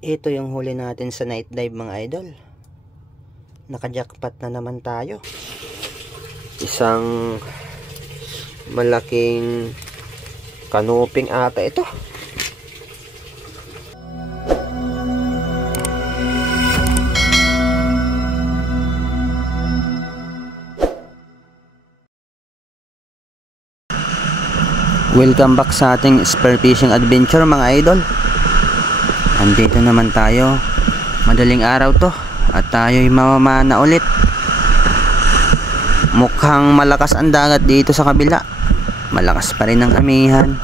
Ito yung huli natin sa night dive mga idol. Naka-jackpot na naman tayo. Isang malaking kanuping ata ito. Welcome back sa ating spear fishing adventure mga idol. Andito naman tayo, madaling araw to at tayo'y mamamana ulit. Mukhang malakas ang dagat dito sa kabila, malakas pa rin ang amihan,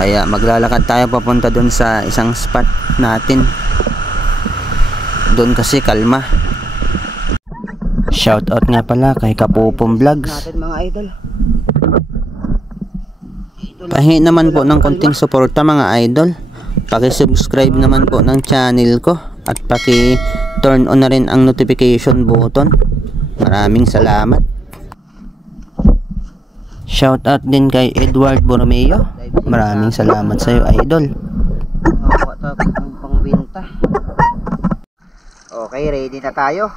kaya maglalakad tayo papunta dun sa isang spot natin. Doon kasi kalma. Shoutout nga pala kay Kapupong Vlogs natin mga idol. Pahingi naman po ng konting suporta mga idol. Paki-subscribe naman po ng channel ko at paki-turn on na rin ang notification button. Maraming salamat. Shoutout din kay Edward Borromeo. Maraming salamat sa iyo idol. Okay, ready na tayo.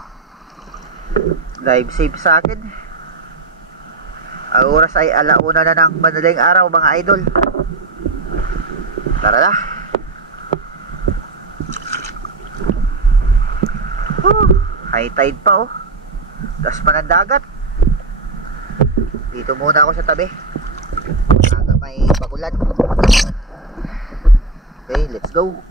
Drive safe sa akin. Ang oras ay 1:00 na ng madaling araw mga idol. Tara na. High tide pa oh. Taas pa ng dagat. Dito muna ako sa tabi. May bagulan. Okay, let's go.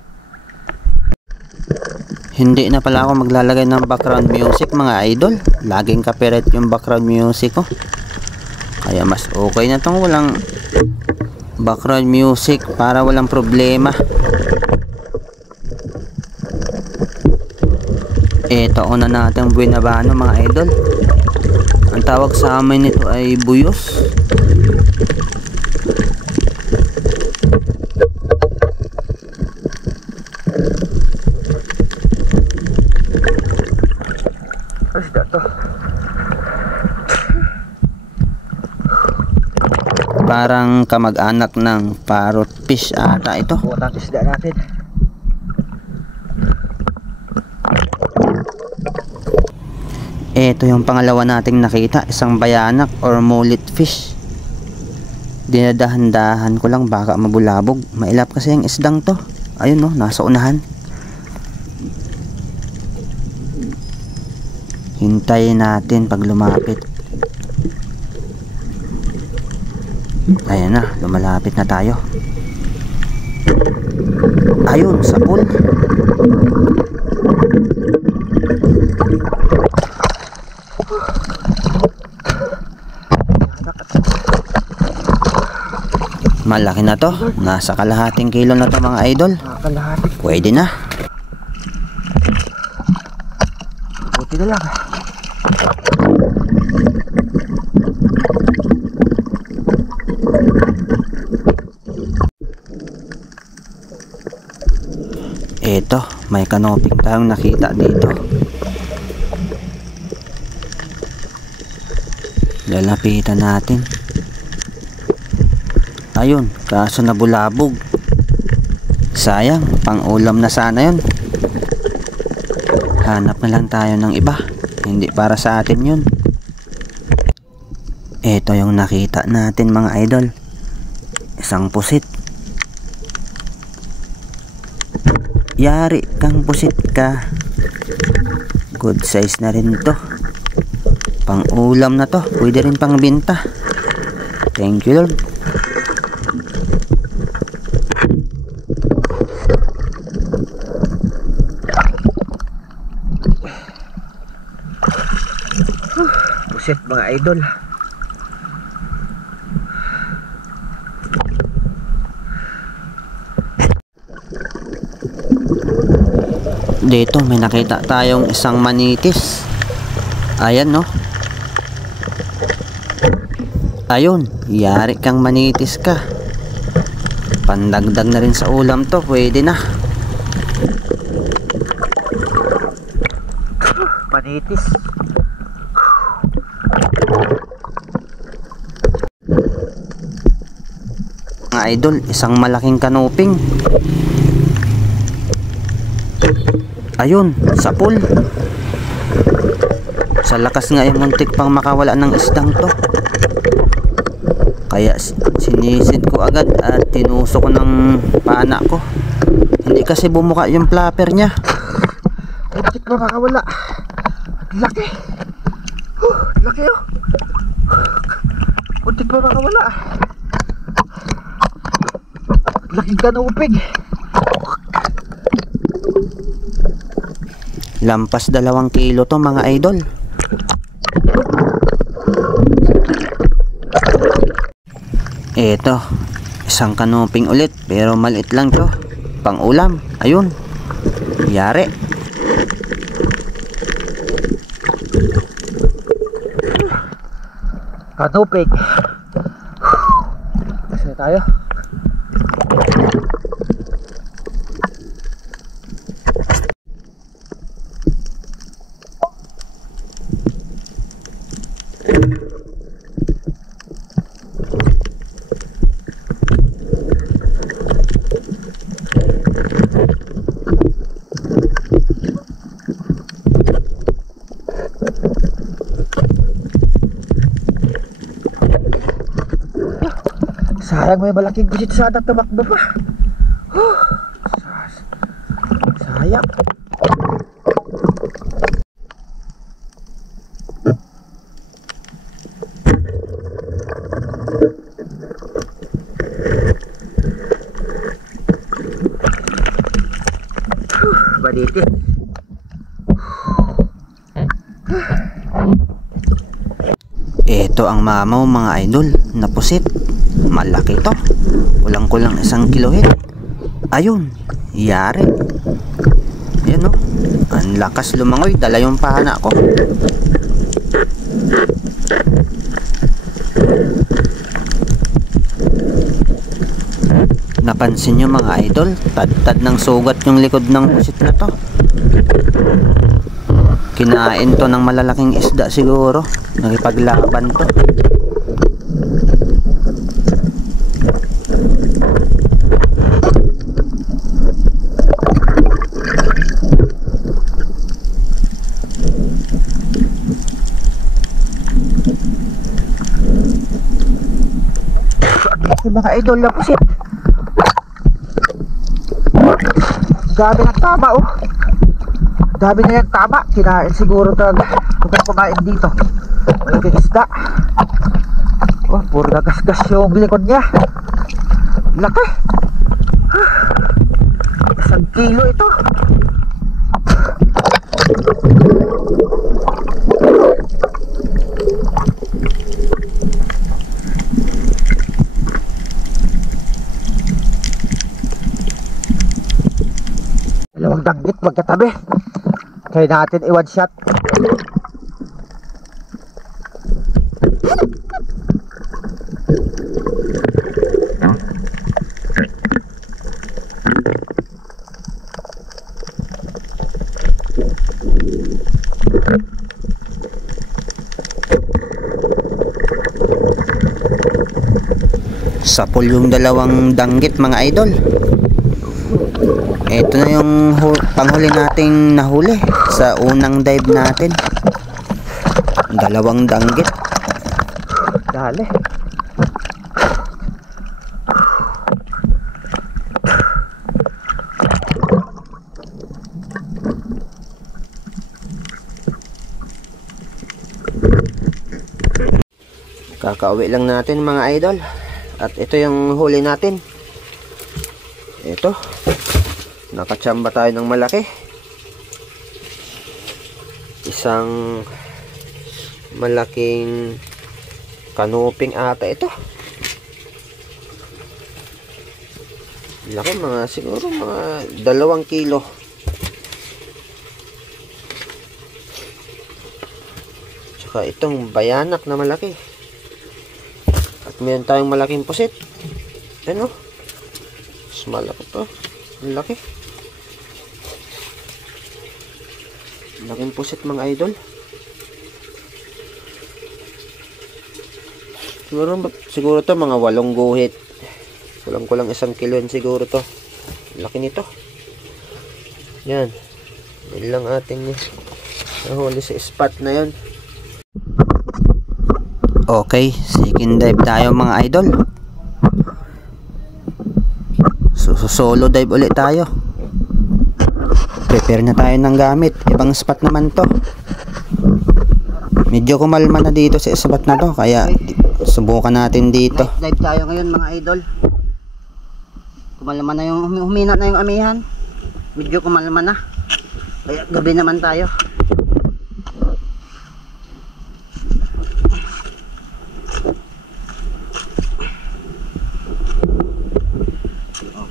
Hindi na pala ako maglalagay ng background music mga idol. Laging copyright yung background music ko. Kaya mas okay na tong walang background music para walang problema. Ito una natin buenabano mga idol. Ang tawag sa amin nito ay buyos. Isda to. Parang kamag-anak ng parrot fish ata ito. Butang isda natin. Ito yung pangalawa nating nakita, isang bayanak or mullet fish. Dinadahan-dahan ko lang baka mabulabog. Mailap kasi yung isdang to. Ayun no, nasa unahan. Hintayin natin pag lumapit. Ayan na, lumalapit na tayo. Ayun, sa pool. Malaki na to. Nasa kalahating kilo na to mga idol. Pwede na. Buti na lang. Ito, may kanoping tayong nakita dito. Lalapitan natin. Ayun, kaso nabulabog. Sayang, pang ulam na sana yun. Hanap na lang tayo ng iba. Hindi para sa atin yun. Ito yung nakita natin mga idol. Isang pusit. Yari kang pusit ka. Good size na rin to. Pang ulam na to. Pwede rin pang binta. Thank you Lord. Pusit mga idol. Dito may nakita tayong isang manitis. Ayan no. Ayun, yari kang manitis ka. Pandagdag na rin sa ulam to, pwede na. Manitis. Mga idol, isang malaking kanuping. Ayun, sa pool. Sa lakas nga yung muntik pang makawala ng isdang to. Kaya sinisid ko agad at tinusok ko ng pana ko. Hindi kasi bumuka yung flapper niya. Muntik pa makawala. Laki. Laki oh. Muntik pa makawala. Laking kanupig. Lampas 2 kilo to mga idol. Eto, isang kanuping ulit pero maliit lang to. Pang ulam. Ayun. Yari. Kanupig. Kasi tayo. Sayang may malaking gusit sana tumakbo pa. Sayang. Baliti. Ito ang mamaw mga idol, napusit. Malaki to. Kulang-kulang 1 kilohead. Ayun, yari. Yan o. Ang lakas lumangoy, dala yung pana ko. Napansin nyo mga idol, tad-tad ng sugat yung likod ng pusit na to. Kinain to ng malalaking isda siguro. Nakipaglaban to. Mga idol na pusit. Dami ng tama oh. Dami na yung tama. Kinain siguro talaga kung kumain dito. Malaking isda. Oh, puro nagasgas yung likod niya. Laki. 1 kilo ito. Dalawang danggit magkatabi. Try natin i-one shot. Sapol yung 2 danggit mga idol. Ito na yung panghuli nating nahuli sa unang dive natin. 2 danggit. Dali. Kakauwi lang natin mga idol. At ito yung huli natin. Ito. Nakachamba tayo ng malaki. Isang malaking kanuping ata ito. Laki, mga siguro mga 2 kilo. Tsaka itong bayanak na malaki. At meron tayong malaking pusit. Ano? Mas malaki to. Ang laki. Laking pusit mga idol. Siguro to mga 8 guhit. Kulang-kulang 1 kilo siguro to. Laki nito. Yan. Yan lang ating nahuli sa spot na yan. Okay, second dive tayo mga idol. Solo dive ulit tayo. Prepare na tayo ng gamit. Ibang spot naman to. Medyo kumalma na dito sa spot na to, kaya subukan natin dito. Dive tayo ngayon mga idol. Kumalma na yung humina na yung amihan. Medyo kumalma na. Kaya gabi naman tayo.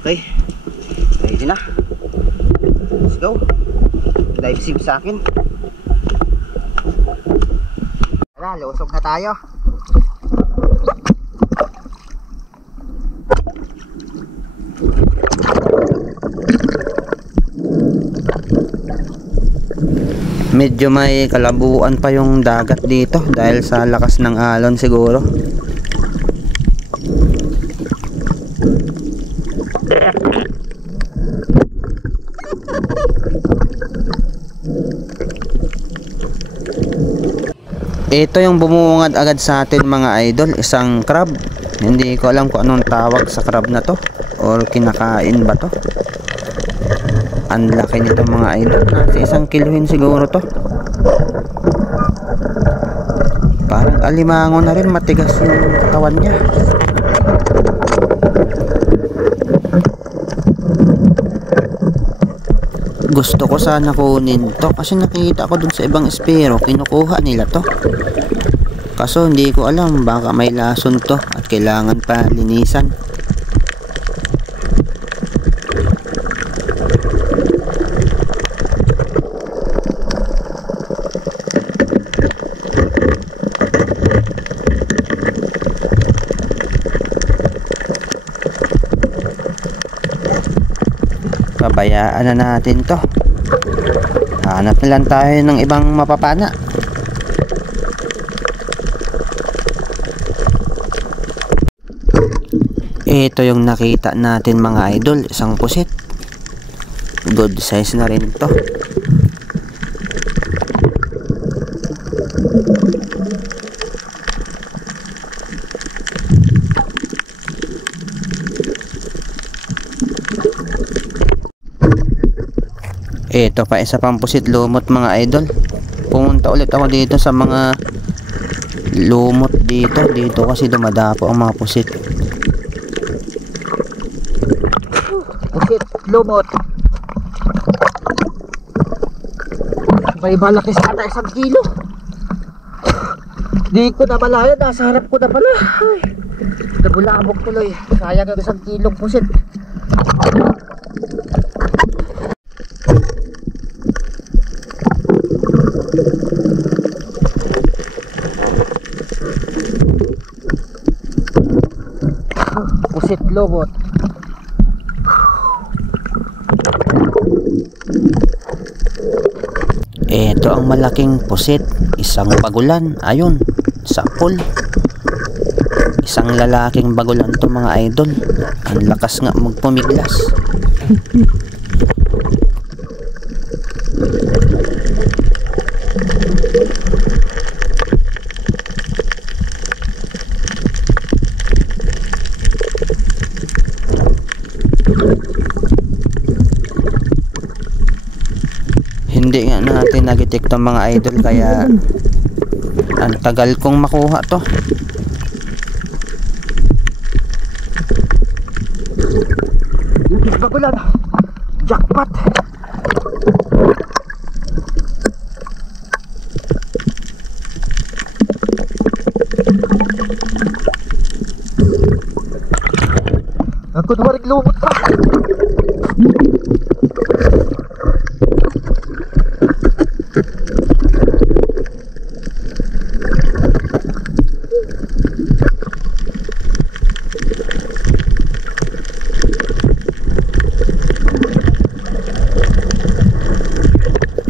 Okay. Ready na. Let's go. Dive sim sa akin. Tara, lusog na tayo. Medyo may kalabuan pa yung dagat dito dahil sa lakas ng alon siguro. Ito yung bumungad agad sa atin mga idol, isang crab. Hindi ko alam kung anong tawag sa crab na to or kinakain ba to. Ang laki nito mga idol, nasa 1 kilohin siguro to. Parang alimango na rin, matigas yung katawan niya. Gusto ko sana kunin to kasi nakita ko dun sa ibang espero, kinukuha nila to. Kaso hindi ko alam, baka may lason to at kailangan pa linisan. Pabayaan na natin to. Hanap na lang tayo ng ibang mapapana. Ito yung nakita natin mga idol, isang pusit. Good size na rin to. Ito pa isa pang pusit lumot mga idol. Pumunta ulit ako dito sa mga lumot dito kasi dumadapo ang mga pusit. Pusit lumot. May malakis ata 1 kilo. Di ko na malaya, nasa harap ko na pala. Ay, nabulabog tuloy. Sayang ang 1 kilong pusit. Pusit lobot. Ito ang malaking pusit, isang bagulan. Ayun, sakol. Isang lalaking bagulan to mga idol. Ang lakas nga magpumiglas. Hindi nga natin nagitik to mga idol, kaya ang tagal kong makuha to. Bagulan. Jackpot. Ako naman lumot pa.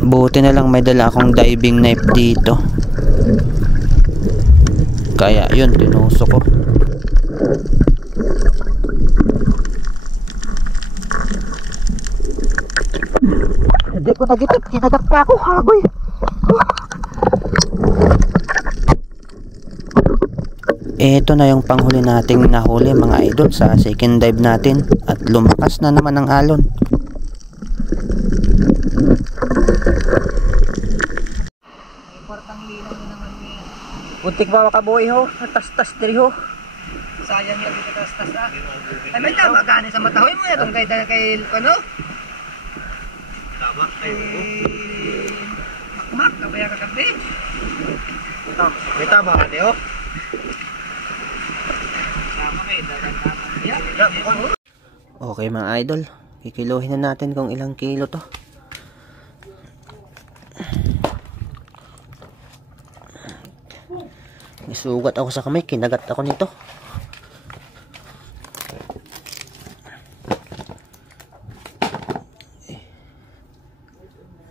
Buti na lang may dala akong diving knife dito. Kaya yun, tinusok ko. Hindi ko nagitip, kinagat pa ako, hagoy. Ito na yung panghuli nating nahuli mga idol sa second dive natin. At lumakas na naman ang alon. Buntik pa makabuhay ho, natas-tas diri ho. Sayang yung natas-tas ah. Ay may tama gani sa matahoy mo itong kay ano? Tama kay Makmak, kabaya ka kape. Tama, may tama gani ho. Tama kay dagan. Okay mga idol, kikiluhin na natin kung ilang kilo to. Isugat ako sa kamay, kinagat ako nito.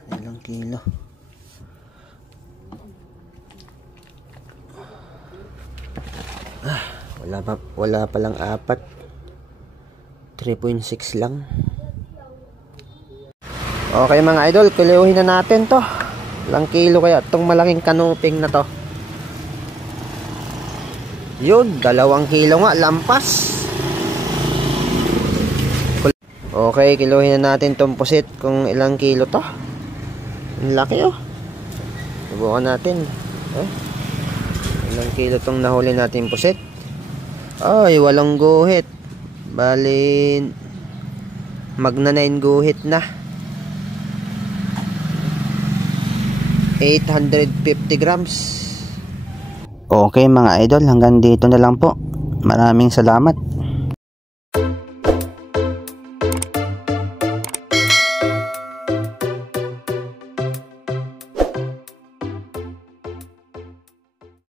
Ilang kilo? Wala pa lang 4. 3.6 lang. Okay mga idol, kiluhin na natin to. Ilang kilo kaya itong malaking kanuping na to? Yun, 2 kilo nga, lampas. Okay, kiluhin na natin itong pusit kung ilang kilo to. Ang laki oh. Subukan natin. Ilang kilo itong nahuli natin pusit. Ay, 8 guhit. Bali, magna 9 guhit na. 850 grams. Okay mga idol, hanggang dito na lang po. Maraming salamat.